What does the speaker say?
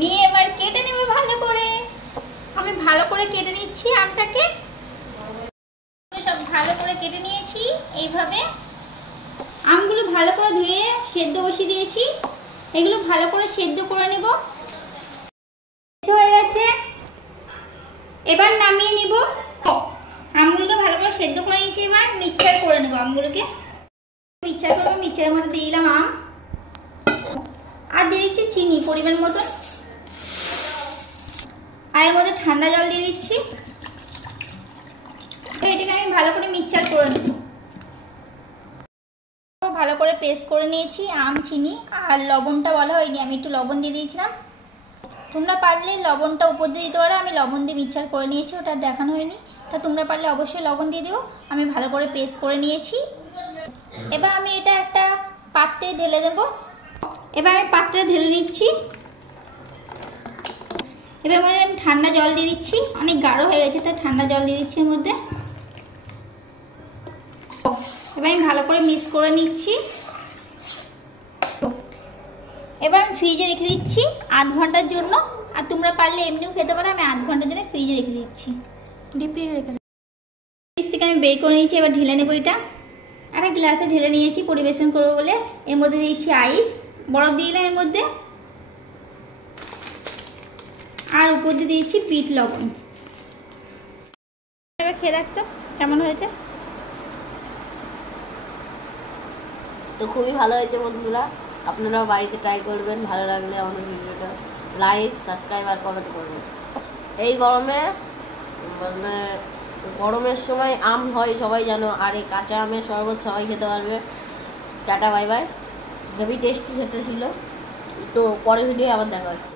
নিয়ে এবার কেটে নেবে ভালো করে। আমি ভালো করে কেটে নিচ্ছি আমটাকে। সব ভালো করে কেটে নিয়েছি। এইভাবে আমগুলো ভালো করে ধুয়ে সেদ্ধ বসিয়ে দিয়েছি। এগুলো ভালো করে সেদ্ধ করে নেব। হয়ে গেছে, এবার নামিয়ে নিব। আমগুলোকে ভালো করে সেদ্ধ করে নিয়েছি। এবার মিক্সচার করে নেব আমগুলোকে। মিক্সচার করবো। মিক্সচারের মধ্যে দিয়ে দিলাম আম, আর দিয়ে দিচ্ছি চিনি পরিমাণ মতন, আর এর মধ্যে ঠান্ডা জল দিয়ে দিচ্ছি। এটাকে আমি ভালো করে মিক্সচার করে নেব। ভালো করে পেস্ট করে নিয়েছি আম, চিনি আর লবণটা বলা হয়নি, আমি একটু লবণ দিয়ে দিয়েছিলাম। তোমরা পারলে লবণটা উপর দিয়ে দিতে পারো। আমি লবণ দিয়ে মিক্সচার করে নিয়েছি, ওটা দেখানো হয়নি। তা তোমরা পারলে অবশ্যই লবণ দিয়ে দিও। আমি ভালো করে পেস্ট করে নিয়েছি। এবার আমি এটা একটা পাত্রে ঢেলে দেব। এবার আমি পাত্রে ঢেলে নিচ্ছি। এবার আমি ঠান্ডা জল দিয়ে দিচ্ছি। অনেক গাঢ় হয়ে গেছে, তাই ঠান্ডা জল দিয়ে দিচ্ছি এর মধ্যে। এবার আমি ভালো করে মিক্স করে নিচ্ছি। এবার আমি ফ্রিজে রেখে দিচ্ছি আধ ঘন্টার জন্য। আর তোমরা পারলে এমনিও খেতে পারো। আমি আধ ঘন্টার জন্য ফ্রিজে রেখে দিচ্ছি। ডিপ ফ্রিজে রেখে ফ্রিজ থেকে আমি বের করে নিয়েছি। এবার ঢেলে নেবো। এটা একটা গ্লাসে ঢেলে নিয়েছি পরিবেশন করবো বলে। এর মধ্যে দিয়েছি আইস, বরফ দিয়ে দিলাম এর মধ্যে, আর উপর দিয়ে দিয়েছি বিট লবণ। এবার খেয়ে দেখতো কেমন হয়েছে। তো খুবই ভালো হয়েছে বন্ধুরা, আপনারাও বাড়িতে ট্রাই করবেন। ভালো লাগলে আমাদের ভিডিওটা লাইক, সাবস্ক্রাইব আর কমেন্ট করবেন। এই গরমে মানে গরমের সময় আম হয় সবাই জানো, আর এই কাঁচা আমের শরবত সবাই খেতে পারবে। Tata bye bye. Heavy tasty খেতে ছিল। তো পরের ভিডিও আবার দেখা হচ্ছে।